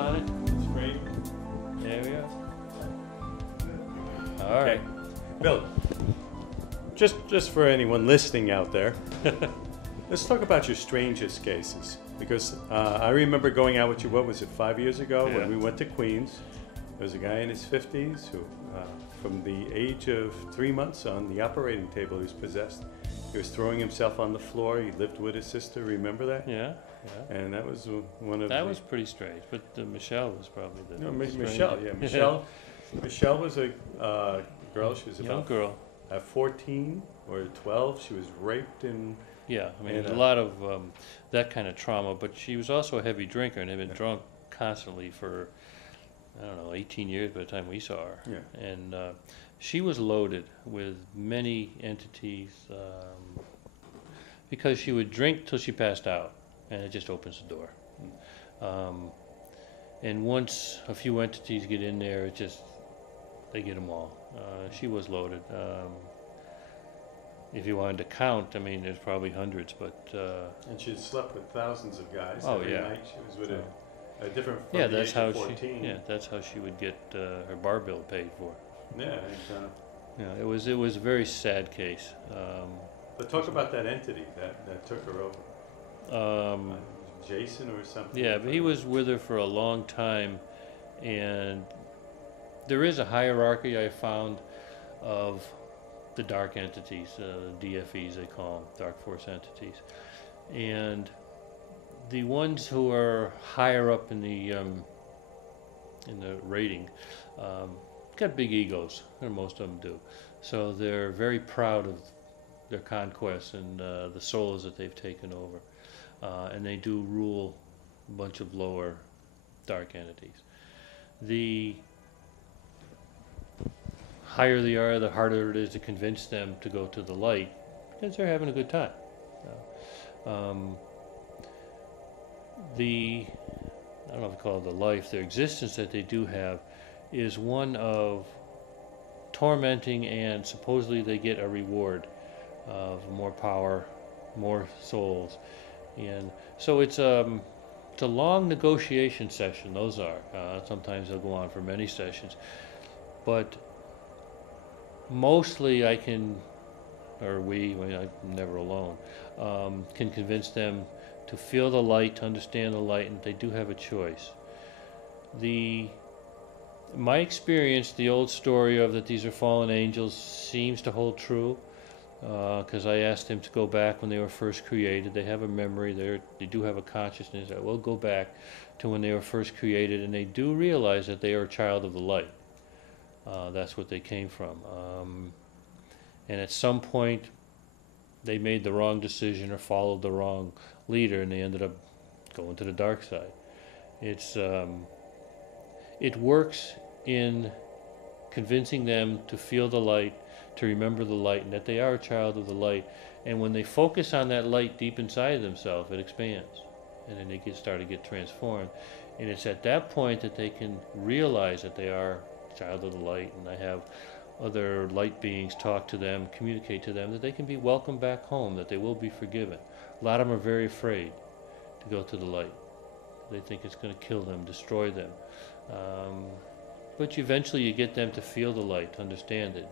on it. Screen. There we go. All right. Bill, just for anyone listening out there, let's talk about your strangest cases. Because I remember going out with you, what was it, 5 years ago, when we went to Queens. There was a guy in his 50s who, from the age of 3 months on the operating table, he was possessed. He was throwing himself on the floor. He lived with his sister. Remember that? Yeah. And that was one of that was pretty strange, but Michelle was probably the Michelle, yeah. Michelle was a girl. She was young about girl. At 14 or 12, she was raped and... Yeah, I mean, a lot of that kind of trauma, but she was also a heavy drinker and had been drunk constantly for, I don't know, 18 years by the time we saw her. Yeah. And she was loaded with many entities because she would drink till she passed out, and it just opens the door. And once a few entities get in there, it just, they get them all. She was loaded. If you wanted to count, I mean, there's probably hundreds, but... and she slept with thousands of guys. Oh, every yeah. night. She was with a different... Yeah, that's how that's how she would get her bar bill paid for. Yeah. Yeah, it was a very sad case. But talk about that entity that took her over. Jason or something? Yeah, but he was with her for a long time, and there is a hierarchy I found of the dark entities, DFEs they call them, dark force entities, and the ones who are higher up in the rating got big egos, or most of them do. So they're very proud of their conquests and the souls that they've taken over, and they do rule a bunch of lower dark entities. The higher they are, the harder it is to convince them to go to the light, because they're having a good time. I don't know if I call it the life, their existence that they do have is one of tormenting, and supposedly they get a reward of more power, more souls. And so it's a long negotiation session, those are. Sometimes they'll go on for many sessions. But mostly I can, or we, I mean, I'm never alone, can convince them to feel the light, to understand the light, and they do have a choice. My experience, the old story of that these are fallen angels seems to hold true, because I asked them to go back when they were first created. They have a memory, they do have a consciousness that will go back to when they were first created, and they do realize that they are a child of the light. That's what they came from. And at some point, they made the wrong decision or followed the wrong leader, and they ended up going to the dark side. It works in convincing them to feel the light, to remember the light, and that they are a child of the light. And when they focus on that light deep inside of themselves, it expands, and then they start to get transformed. And it's at that point that they can realize that they are a child of the light, and I have other light beings talk to them, communicate to them that they can be welcomed back home, that they will be forgiven. A lot of them are very afraid to go to the light. They think it's going to kill them, destroy them. But eventually you get them to feel the light, to understand it.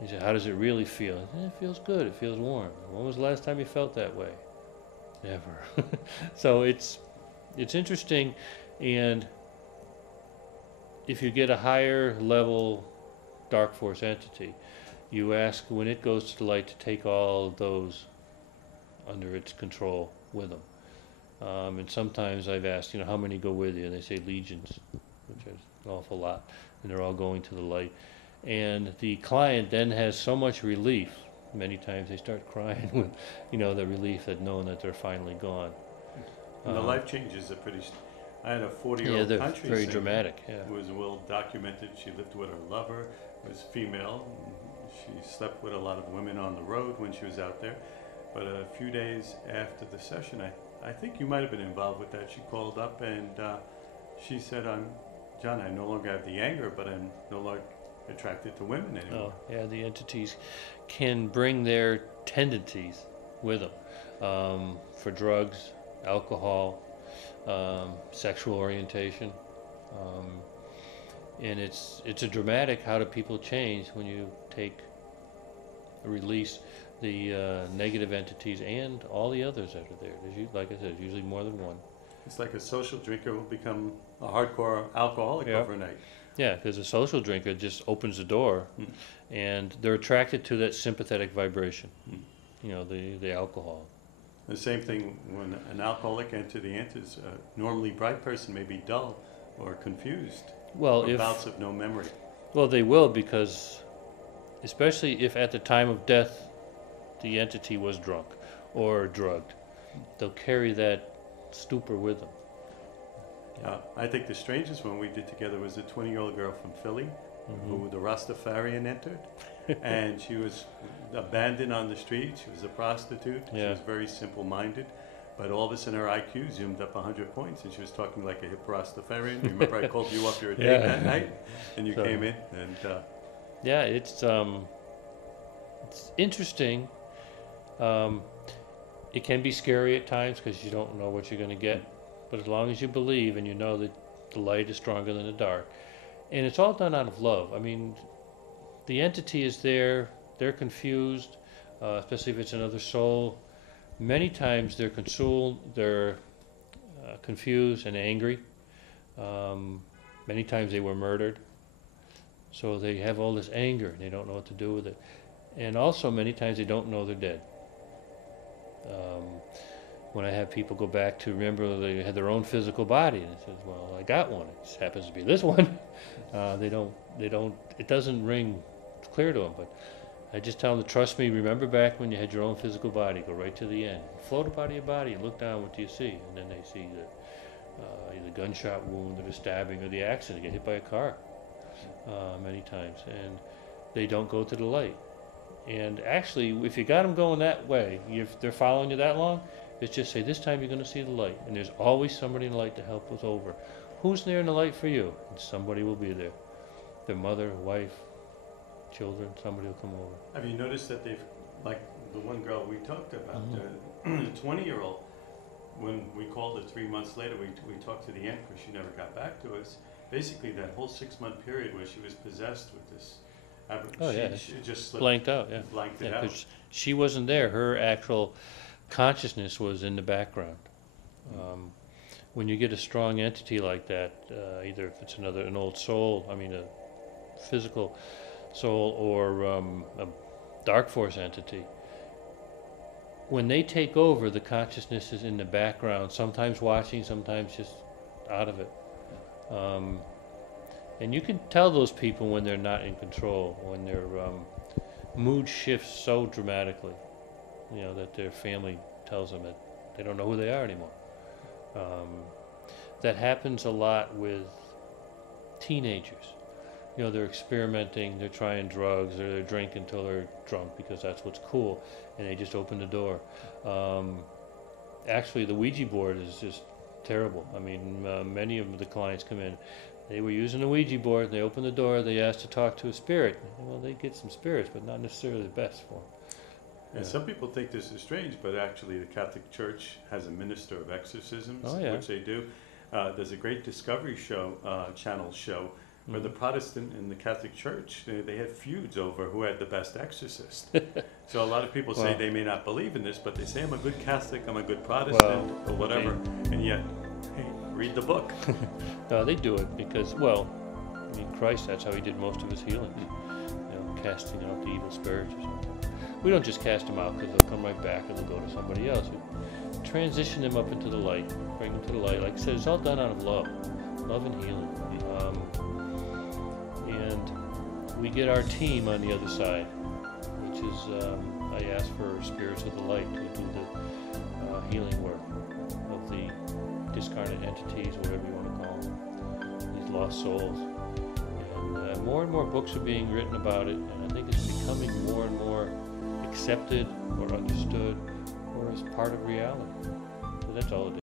And you say, how does it really feel? It feels good, it feels warm. When was the last time you felt that way? Never. So it's interesting, and if you get a higher level dark force entity, you ask when it goes to the light to take all of those under its control with them. And sometimes I've asked, how many go with you? And they say legions, which is an awful lot, and they're all going to the light. And the client then has so much relief. Many times they start crying with, the relief at knowing that they're finally gone. And the life changes are pretty... I had a 40-year-old country singer. Very dramatic, yeah. Who was well documented. She lived with her lover, was female. She slept with a lot of women on the road when she was out there. But a few days after the session, I think you might have been involved with that. She called up and she said, John, I no longer have the anger, but I'm no longer attracted to women anymore. Oh, yeah, the entities can bring their tendencies with them for drugs, alcohol, sexual orientation. And it's a dramatic how do people change when you release the negative entities and all the others that are there. Like I said, usually more than one. It's like a social drinker will become a hardcore alcoholic overnight. Yeah, because a social drinker just opens the door, and they're attracted to that sympathetic vibration. You know, the alcohol. The same thing when an alcoholic enters the antis, a normally bright person may be dull or confused. Well, or bouts of no memory. Well, they will, because especially if at the time of death the entity was drunk or drugged, they'll carry that stupor with them. I think the strangest one we did together was a 20-year-old girl from Philly who the Rastafarian entered, and she was abandoned on the street. She was a prostitute. She was very simple-minded, but all of a sudden her IQ zoomed up 100 points, and she was talking like a hip Rastafarian. Remember I called you up your date that night, and you came in, and yeah, it's interesting. It can be scary at times because you don't know what you're going to get. But as long as you believe and you know that the light is stronger than the dark. And it's all done out of love. I mean, the entity is there. They're confused, especially if it's another soul. Many times they're confused and angry. Many times they were murdered. So they have all this anger and they don't know what to do with it. And also many times they don't know they're dead. When I have people go back to remember they had their own physical body, and it says, well, I got one. It just happens to be this one. It doesn't ring clear to them, but I just tell them to trust me, remember back when you had your own physical body, go right to the end. Float up out of your body and look down, what do you see? And then they see either gunshot wound or the stabbing or the accident, get hit by a car many times, and they don't go to the light. And actually, if you got them going that way, if they're following you that long, it's just say, this time you're going to see the light. And there's always somebody in the light to help us over. Who's there in the light for you? And somebody will be there. Their mother, wife, children, somebody will come over. Have you noticed that they've, like the one girl we talked about, the 20-year-old, when we called her 3 months later, we talked to the aunt because she never got back to us. Basically, that whole 6-month period where she was possessed with this, she just slipped, blanked out, blanked it out. Because she wasn't there. Her actual consciousness was in the background. When you get a strong entity like that, either if it's an old soul, a physical soul, or a dark force entity, when they take over, the consciousness is in the background, sometimes watching, sometimes just out of it. And you can tell those people when they're not in control, when their mood shifts so dramatically, that their family tells them that they don't know who they are anymore. That happens a lot with teenagers. They're experimenting, they're trying drugs, or they're drinking until they're drunk because that's what's cool, and they just open the door. Actually, the Ouija board is just terrible. Many of the clients come in, they were using the Ouija board, they open the door, they ask to talk to a spirit. Well, they get some spirits, but not necessarily the best for them. And some people think this is strange, but actually the Catholic Church has a minister of exorcisms, which they do. There's a great Discovery Channel show where the Protestant and the Catholic Church, they have feuds over who had the best exorcist. So a lot of people say they may not believe in this, but they say, I'm a good Catholic, I'm a good Protestant, or whatever, and yet, hey, read the book. No, they do it because, Christ, that's how he did most of his healings, casting out the evil spirits or something. We don't just cast them out because they'll come right back or they'll go to somebody else. We transition them up into the light, bring them to the light. Like I said, it's all done out of love and healing. And we get our team on the other side, which is, I ask for spirits of the light to do the healing work of the discarnate entities, whatever you want to call them, these lost souls. And more books are being written about it, and I think it's becoming more and more accepted or understood or as part of reality. So that's all it is.